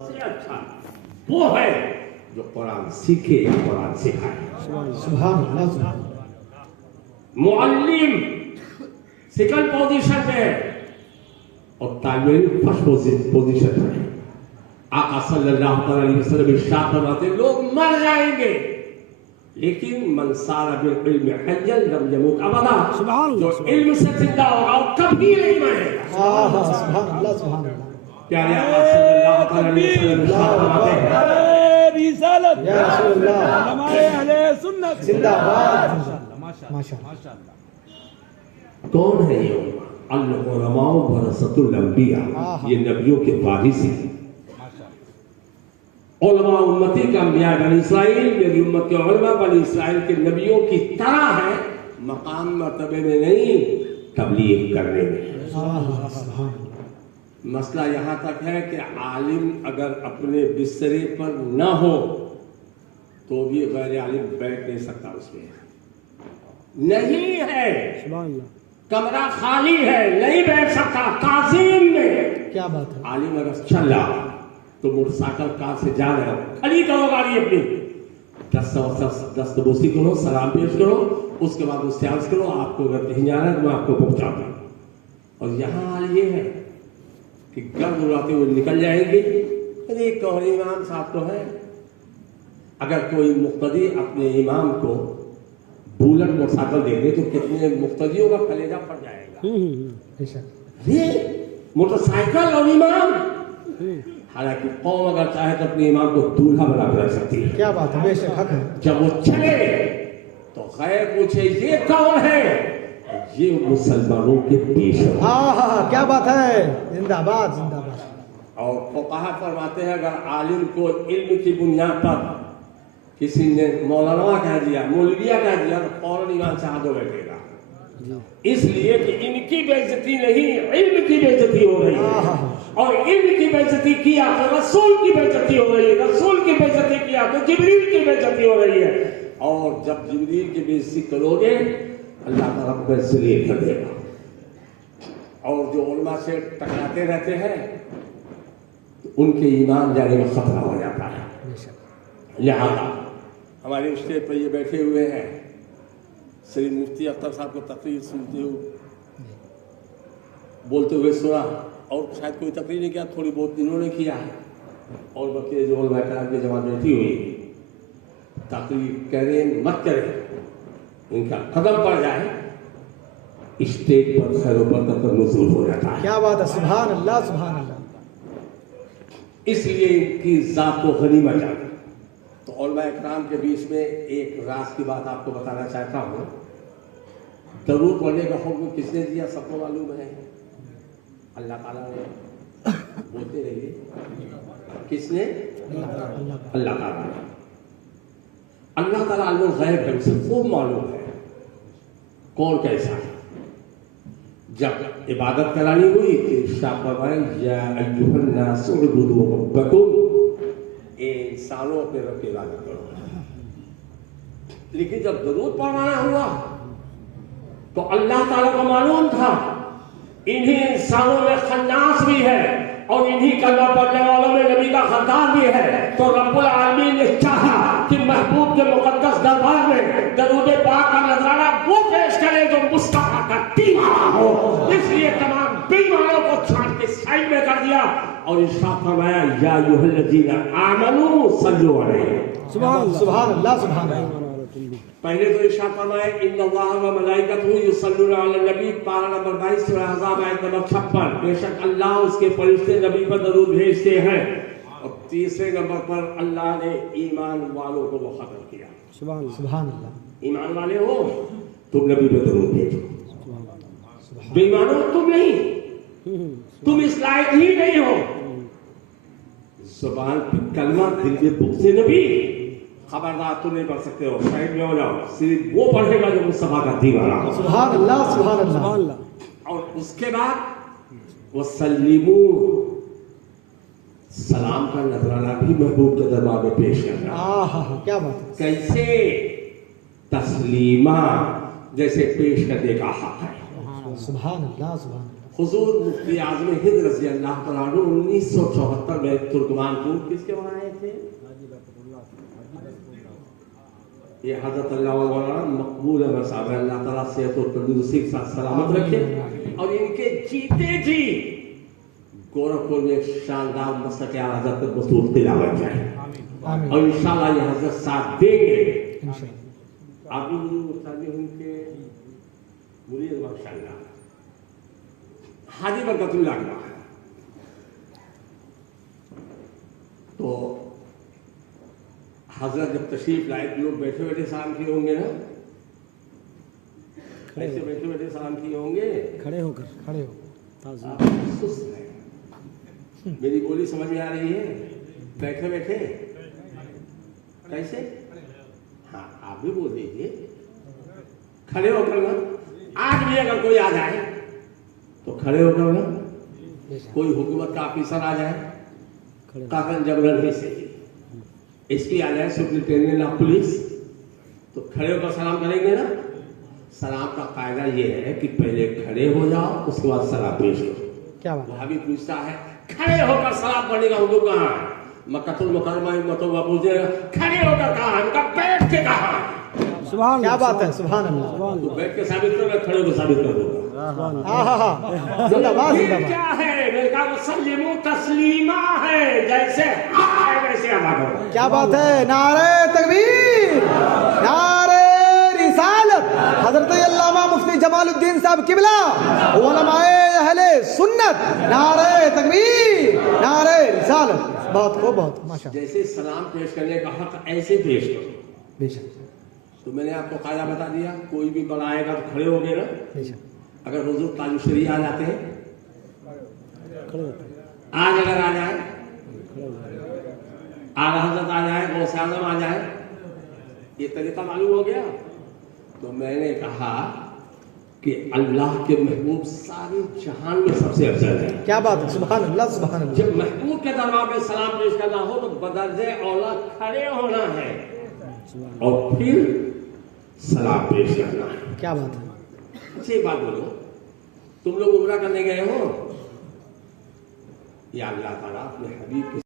से अच्छा वो है जो कुरान सीखे, कुरान सिखाए। सुभान अल्लाह। मुअल्लिम सेकंड पोजीशन पे है और तालिब इल्म फर्स्ट पोजीशन पे है। आका सल्लल्लाहु अलैहि वसल्लम इरशाद फरमाते हैं, लोग मर जाएंगे लेकिन मन सारा बिल इल्म हज्जल लम यमूत अबदा। जो इल्म से जिंदा होगा वो कभी नहीं मरेगा। सुभान अल्लाह, सुभान अल्लाह। प्यारे आका सल्लल्लाहु अलैहि वसल्लम इरशाद फरमाते हैं, रिसालत या रसूलल्लाह, हमारे अहले सुन्नत जिंदाबाद। माशाअल्लाह। कौन है ये उलमा? अल उलमा वरसतुल अंबिया, ये नबियों के वारिस हैं। उलमा उम्मती का अंबिया बनी इस्राइल, मेरी उम्मत के उलमा बनी इस्राइल के नबियों की तरह है, मकाम मर्तबे में नहीं, तबलीग करने में। मसला यहाँ तक है कि आलिम अगर अपने बिस्तरे पर न हो तो भी गैर आलिम बैठ नहीं सकता उसमें। नहीं है, कमरा खाली है, नहीं बैठ सकता काजीम में। क्या बात है। आलिम अगर चल रहा तो मोटरसाइकिल कार से जा रहे हो, खड़ी करो गाड़ी अपनी, दस्तबोसी करो, सलाम पेश करो, उसके बाद उससे अर्ज करो आपको अगर कहीं जाना है तो मैं आपको पहुंचा दूं। और यहाँ हाल ये है कि गर्द उड़ाते हुए निकल जाएंगे। अरे कौन इमाम साहब तो है। अगर कोई मुक्तदी अपने इमाम को बुलेट मोटरसाइकिल दे दे तो कितने मुक्तदियों का कलेजा फट जाएगा। ये मोटरसाइकिल और इमाम, हालांकि कौम अगर चाहे तो अपने इमाम को दूल्हा बना कर रख सकती है। क्या बात है, बेशक हक है। जब वो चले तो खैर पूछे ये कौन है? ये मुसलमानों के पेशवा। क्या बात है, जिंदाबाद जिंदाबाद। और फुक़हा फरमाते हैं अगर आलिम को इल्म की बुनियाद पर किसी ने मौलाना कह दिया, मौलविया कह दिया तो फौरन ईमान से हाथ धो बैठेगा, इसलिए कि इनकी बेइज्जती नहीं, इल्म की बेइज्जती हो रही है। और इल्म की बेइज्जती किया तो रसूल की बेइज्जती हो रही है, रसूल की बेइज्जती किया तो जिब्रील की बेइज्जती हो रही है। और जब जिब्रील की बेइज्जती करोगे अल्लाह ताला आपको ज़लील कर देगा। और जो उलमा से टकराते रहते हैं तो उनके ईमान जाने में खतरा हो जाता है। लिहाजा हमारे स्टेज पर ये बैठे हुए हैं, श्री मुफ्ती अख्तर साहब को तकरीर सुनते हुए बोलते हुए सुना, और शायद कोई तकरीर नहीं किया, थोड़ी बहुत इन्होंने किया है। और बाकी जो उलमा कराम की जमात बैठी हुई तकरीर करें मत करें, इनका कदम पड़ जाए स्टेज पर खैर बरकत नज़ूल हो जाता है। क्या बात है, सुभान अल्लाह, सुभान अल्लाह। इसलिए इनकी ज़ात को गनीमत जाना। तो उलमा इकराम के बीच में एक राज की बात आपको बताना चाहता हूँ। दरूद पढ़ने का हुक्म किसने दिया सबको मालूम है? अल्लाह ताला ने। बोलते रहिए, किसने? अल्लाह ताला ने। अल्लाह ताला अल्लाह गैब है, उसे खूब मालूम है कौन कैसा है। जब इबादत करानी हुई तो इरशाद फरमाया, या अय्युहन नास उअबुदू रब्बकुम, इंसानों अपने रब की इबादत करो। लेकिन जब दरूद पढ़वाना हुआ तो अल्लाह ताला को मालूम था इन्हीं इंसानों में खन्नास भी है और इन्हीं कलमा पढ़ने वालों में नबी का खद्दार भी है। तो रब्बुल आलमीन ने चाहा कि महबूब के मुकद्दस दरबार में दरूद पाक का नजराना वो पेश करे जो मुस्तफा का दीवाना हो। इसलिए तमाम बेईमानों को छांट के साइड में कर दिया और इरशाद फरमाया, या अय्युहल्लज़ीना आमनू सल्लू अलैहि। सुभान अल्लाह, सुभान अल्लाह। पहले तो इरशाद फरमाया, इन्नल्लाह व मलाइकतहू युसल्लूना अलन नबी, पारा नंबर 22 सूरह अहज़ाब आयत नंबर 56। बेशक अल्लाह उसके फरिश्ते नबी पर दरूद भेजते हैं। और तीसरे नंबर पर अल्लाह ने ईमान वालों को मुखातब किया। सुभान अल्लाह। ईमान वाले हो तुम नबी पर दरूद भेजो, बेईमानो तुम नहीं, तुम इस लायक ही नहीं हो। जुबान पे कलमा, दिल में बुग़्ज़ से नबी, खबरदार तुम नहीं पढ़ सकते हो, साइड में हो जाओ। सिर्फ वो पढ़ेगा जो मुस्तफा का दीवाना हो। सुभान अल्लाह, सुभान अल्लाह। और उसके बाद वसल्लिमू, सलाम का नजराना भी महबूब के दरबार में पेश करना। क्या बात है। कैसे? तस्लीमा, जैसे पेश करने का हक है। सुभान अल्लाह, सुभान अल्लाह। हुजूर मुफ्ती आज़म हिंद रज़ी अल्लाह तआला अन्हु 1974 में तुर्कमानपुर किसके वहाँ आए थे? ये हजरत अल्लामा मौलाना मकबूल अहमद साहब, अल्लाह ताला सेहत और तंदुरुस्ती के साथ सलामत रखे। और इनके जीते जी गोरखपुर में एक शानदार मसलक आला हजरत बतूर तिलावत जाए और इंशाअल्लाह ये हजरत साथ देंगे। आप उनके मुरीद माशाअल्लाह हाजी बरकतुल्लाह का है। तो हजरत जब तशरीफ लाए, लोग बैठे बैठे सलाम किए होंगे ना, ऐसे बैठे बैठे सलाम किए होंगे, खड़े हो सुस्त है। मेरी बोली समझ में आ रही है? बैठे बैठे कैसे? हाँ, आप भी बोल दीजिए खड़े होकर ना। आज भी अगर कोई आ जाए तो खड़े होकर ना, कोई हुकूमत का ऑफिसर आ जाए, कागन जबरन ही से एसपी आ जाए, सुप्रिंटेंडेंट ऑफ पुलिस, तो खड़े होकर सलाम करेंगे ना। सलाम का कायदा ये है कि पहले खड़े हो जाओ, उसके बाद सलाम पेश करो। क्या बात? वहां भी पूछता है खड़े होकर सलाम पढ़ने का हुक्म कहाँ है? मक्कातुल मुकर्रमा मतवा पूछे खड़े होकर कहा है, उनका बैठ के कहा। सुभान, क्या बात है, सुभान अल्लाह। तो बैठ के साबित करो, खड़े होकर साबित कर दूंगा। जिंदाबाद ये जिंदाबाद। क्या है? मेरे का वसल्लिमु तस्लीमा है, जैसे आए वैसे अदा करो। क्या बात है, नारे तकबीर, नारे रिसालत। हजरत अल्लामा मुफ्ती जमालुद्दीन साहब किबला उलमाए अहले सुन्नत, नारे तकबीर, नारे रिसालत। बहुत खूब, बहुत माशाअल्लाह। जैसे सलाम पेश करने का हक ऐसे पेश करो। बेशक तो मैंने आपको कायदा बता दिया, कोई भी बड़ा आएगा तो खड़े हो गए ना। बेशक। अगर हुजूर ताजुशरी आ जाते हैं, आज अगर आ जाए, आला हजरत आ जाए, गौसे आज़म आ जाए, ये तरीका मालूम हो गया। तो मैंने कहा कि अल्लाह के महबूब सारे जहान में सबसे अफजल है। क्या बात है, सुभान अल्लाह, सुभान अल्लाह। जब महबूब के दरबार में सलाम पेश करना हो तो बदर्जे औला खड़े होना है और फिर सलाम पेश करना है। क्या बात है। अच्छी बात बोलो, तुम लोग उम्रा करने गए हो, या अल्लाह ताला अपने हबीब के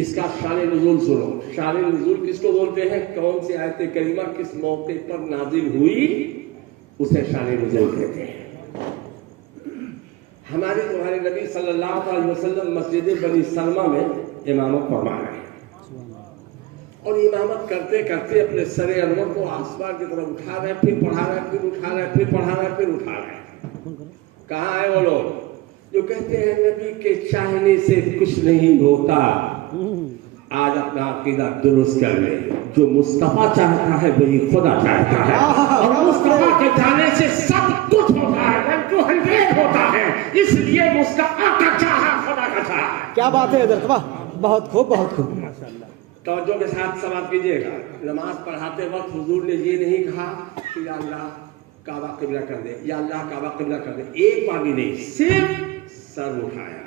इसका शान नुज़ूल सुनो। शान नुज़ूल किसको बोलते हैं? कौन सी आयत करीमा किस मौके पर नाजिल हुई, उसे शान नुज़ूल कहते हैं। हमारे तुम्हारे नबी सल्लल्लाहु अलैहि वसल्लम मस्जिद बनी सलमा में इमामत फरमा रहे हैं और इमामत करते करते अपने सरे अनवर को आसमान की तरफ उठा रहे, फिर पढ़ा रहे, फिर उठा रहे, फिर पढ़ा रहे, फिर उठा रहे। कहाँ है वो लोग जो कहते हैं नबी के चाहने से कुछ नहीं होता? आज अपना अकीदा दुरुस्त कर ले। जो मुस्तफा चाहता है वही खुदा चाहता है और मुस्तफा के जाने से सब कुछ होता है, 100 होता है। इसलिए मुस्तफा का चाहा खुदा का चाहा। क्या बात है हजरत, वाह, बहुत खूब, बहुत खूब। तवज्जो के साथ समाप्त कीजिएगा। नमाज पढ़ाते वक्त हुजूर ने ये नहीं कहा कि या अल्लाह काबा किबला कर दे, या अल्लाह काबा किबला कर दे, एक बार भी नहीं, सिर्फ सर उठाया।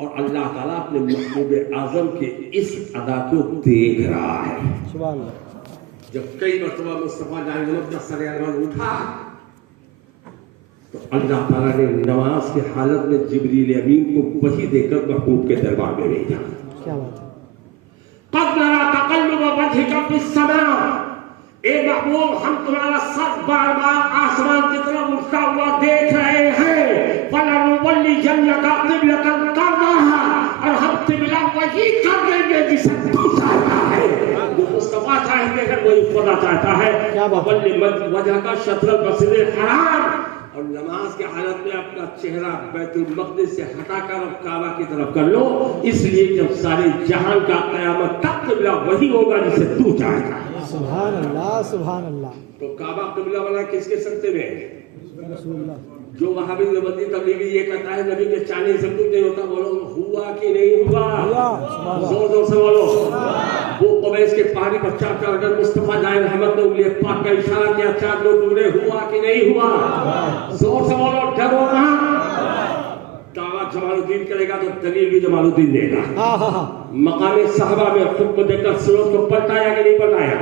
और अल्लाह ताला अपने महबूब आजम के इस अदा को देख रहा है। सुभान अल्लाह। जब कई मरतबा मुस्तफा जान का सर अनवर उठा तो अल्लाह ताला ने नमाज की हालत में जिब्रील अमीन को वही देकर महबूब के दरबार में भेजा। क्या बात है। क़द नरा तक़ल्लुब वजहिका फिस्समा, ए महबूब हम तुम्हारा सर बार बार आसमान की तरफ उठता हुआ देख रहे हैं। फलनुवल्लियन्नका क़िबलतन तर्दाहा, और हम क़िबला वही कर देंगे जिसे तू चाहता है। जो मुस्तफा चाहते हैं वही खुदा चाहता है। वल्ली वजहका शत्रल मस्जिदिल हराम, और नमाज के हालत में अपना चेहरा बैतुल मक़दिस से हटाकर अब काबा की तरफ कर लो। इसलिए जब सारे जहान का क़यामत तक क़िबला वही होगा जिसे तू चाहता है। सुभान अल्लाह, सुभान अल्लाह। तो काबा क़िबला वाला किसके सत्ते में? जो वहाबी देवबंदी तबलीगी ये कहता है नबी के चाहने से कुछ नहीं होता, बोलो हुआ कि नहीं हुआ? जोर जोर से बोलो। वो कुवैस के पहाड़ी पर चार अगर मुस्तफा जाए रहमत ने उंगली पाक का इशारा किया, चार दो टुकड़े, हुआ कि नहीं हुआ? जोर से बोलो, डरो ना। दावा जमालुद्दीन करेगा तो दलील भी जमालुद्दीन देगा। मकाम साहबा में खुद को देकर सूरत को पलटाया कि नहीं पलटाया?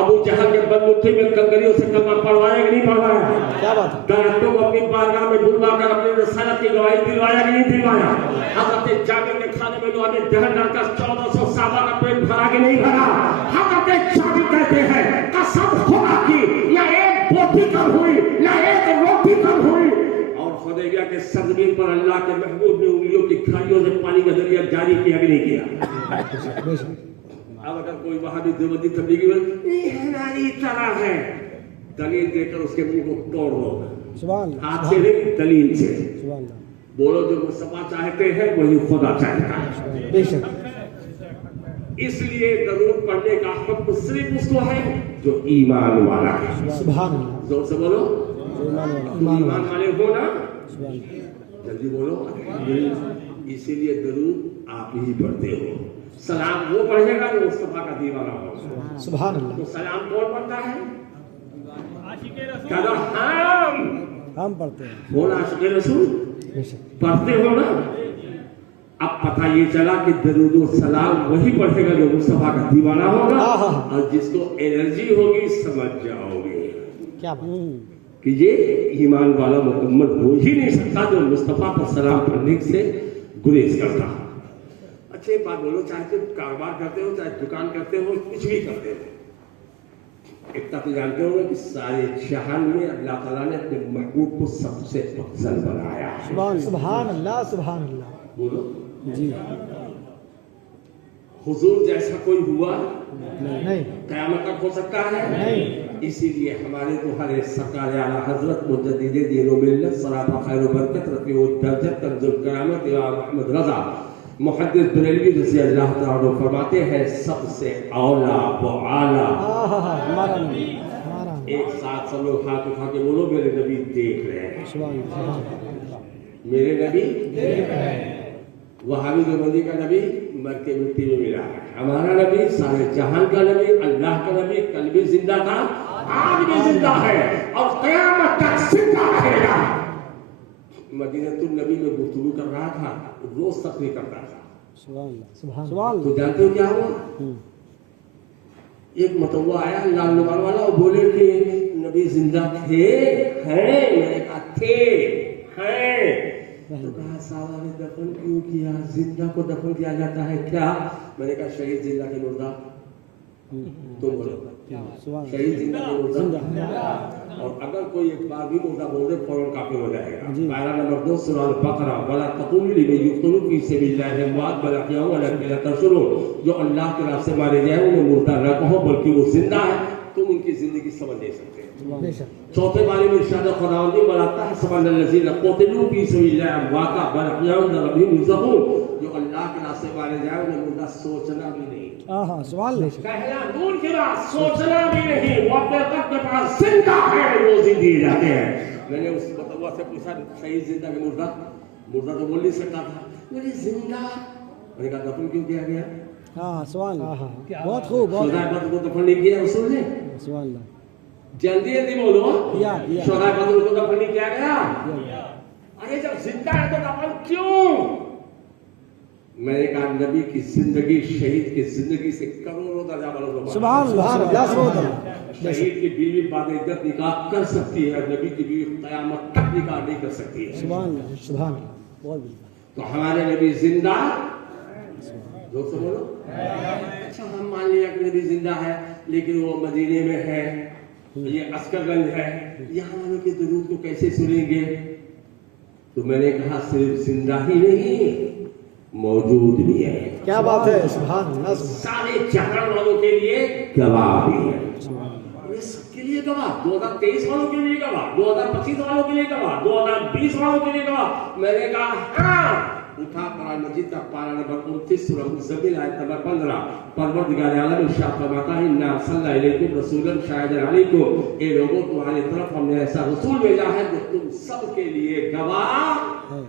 ابو جہل کے بدمٹھی میں کنکریوں سے کلمہ پڑھوایا کہ نہیں پڑھوایا؟ کیا بات ہے؟ درختوں کو اپنی بارگاہ میں بلوا کر اپنے رسالت کی گواہی دلوایا کہ نہیں دلوایا؟ حضرت جابر کے کھانے میں لوہے میں زہر ڈال کر 1400 صحابہ کا پیٹ بھرا کہ نہیں بھرا؟ حضرت جابر کہتے ہیں قسم خدا کی نہ ایک بوٹی کم ہوئی نہ ایک روٹی کم ہوئی. اور حدیبیہ کے سرزمین پر اللہ کے محبوب نے انگلیوں کی کھاریوں سے پانی کا ذریعہ جاری کیا کہ نہیں کیا؟ اب اگر کوئی وہاں بھی دیوبندی تبلیغی یہ ہماری طرح ہے دلیل دے کر اس کے منہ کو توڑ دو. ہاتھ سے نہیں دلیل سے بولو. جو مصطفیٰ چاہتے ہیں وہی خدا چاہتا ہے. بے شک. اس لیے درود پڑھنے کا حق صرف اس کو ہے جو ایمان والا ہے. سبحان اللہ. زور سے بولو. ایمان والے ہو نا. جلدی بولو. اسی لیے درود آپ ہی پڑھتے ہو. سلام وہ پڑھے گا جو مصطفیٰ کا دیوانہ ہو. سبحان اللہ. تو سلام کون پڑھتا ہے؟ ہم پڑھتے ہیں. بولا عاشق رسول پڑھتے ہو نا. اب پتہ یہ چلا کہ درود و سلام وہی پڑھے گا جو مصطفیٰ کا دیوانہ ہوگا اور جس کو انرجی ہوگی. سمجھ جاؤ گے کیا بات کہ یہ ایمان والا مکمل ہو ہی نہیں سکتا جو مصطفیٰ پر سلام پڑھنے سے گریز کرتا. اچھا ایک بات بولو, چاہے تم کاروبار کرتے ہو چاہے دکان کرتے ہو کچھ بھی کرتے ہو, اتنا تو جانتے ہو کہ سارے جہان میں اللہ تعالیٰ نے اپنے محبوب کو سب سے افضل بنایا. سبحان اللہ. سبحان اللہ. بولو جی. حضور جیسا کوئی ہوا نہیں. قیامت تک ہو سکتا ہے نہیں. اسی لیے ہمارے تو ہر سرکار اعلیٰ حضرت مجدد دین و ملت صراحہ خیر و برکت رفیع الدرجت کنز الکرامت امام احمد رضا محدث بریلوی رضی اللہ تعالیٰ فرماتے ہیں سب سے اولا و اعلیٰ. ایک ساتھ سب لوگ ہاتھ اٹھا کے بولو میرے نبی دیکھ رہے ہیں. میرے نبی دیکھ رہے ہیں. وہابی دیوبندی کا نبی مر کے مٹی میں ملا ہے. ہمارا نبی سارے جہان کا نبی اللہ کا نبی کل بھی زندہ تھا آج بھی زندہ ہے اور قیامت تک زندہ رہے گا. مدینہ النبی میں گفتگو کر رہا تھا, روز تقریر کرتا تھا. سبحان اللہ. تو جانتے ہو کیا ہوا؟ ایک متوا آیا اللہ نوال والا اور بولے کہ نبی زندہ تھے ہیں. میں نے کہا تھے ہیں. تو کہا صحابہ نے دفن کیوں کیا؟ زندہ کو دفن کیا جاتا ہے کیا؟ میں نے کہا شہید زندہ کے مردہ. تم بولو شہید زندہ کے مردہ. اور اگر کوئی ایک بار بھی مردہ بول دے فوراً کافر ہو جائے گا. پارہ نمبر 2 سورہ البقرہ ولا تقولوا لمن يقتل في سبيل الله اموات بل احياء ولكن لا تشعرون. جو اللہ کے راستے مارے جائیں انہیں مردہ نہ کہو بلکہ وہ زندہ ہے. تم ان کی زندگی سمجھ نہیں سکتے. چوتھے بارے میں ارشاد خداوندی ولا تحسبن الذين قتلوا في سبيل الله امواتا بل احياء ربهم يرزقون. جو اللہ کے راستے مارے جائیں انہیں مردہ سوچنا بھی نہیں. سوال نہیں. کہنا دور کی بات سوچنا بھی نہیں. وہ اپنے قد کے پاس زندہ ہے روزی دیے جاتے ہیں. میں نے اس متوا سے پوچھا شہید زندہ کے مردہ تو بول نہیں سکتا تھا. میرے زندہ میں نے کہا دفن کیوں کیا گیا؟ سوال بہت خوب. شہدائے بدر کو دفن نہیں کیا رسول نے. سوال جلدی جلدی بولو. شہدائے بدر کو دفن نہیں کیا گیا. ارے جب زندہ ہے تو دفن کیوں؟ میں نے کہا نبی کی زندگی شہید کی زندگی سے کروڑوں درجہ بلند. سبحان اللہ. شہید کی بیوی بعد عدت نکاح کر سکتی ہے, نبی کی بیوی قیامت تک نکاح نہیں کر سکتی ہے. سبحان اللہ. تو ہمارے نبی زندہ جو سے بولو. اچھا ہم مان لیا کہ نبی زندہ ہے لیکن وہ مدینے میں ہے, یہ عسکر گنج ہے, یہاں والوں کے درود کو کیسے سنیں گے؟ تو میں نے کہا صرف زندہ ہی نہیں موجود بھی ہے. کیا بات ہے. سبحان اللہ. سارے جہان والوں کے لیے گواہ بھی ہے. یہ سب کے لیے گواہ. 2023 والوں کے لیے گواہ, 2025 والوں کے لیے گواہ, 2020 والوں کے لیے گواہ. میں نے کہا ہاں. اٹھا قرآن مجید کا پارہ نمبر 29 سورہ مزمل آیت نمبر 15. پروردگار عالم ارشاد فرماتا ہے انا ارسلنا الیکم رسولا شاہدا علیکم. اے لوگوں تمہاری طرف ہم نے ایسا رسول بھیجا ہے جو تم سب کے لیے گواہ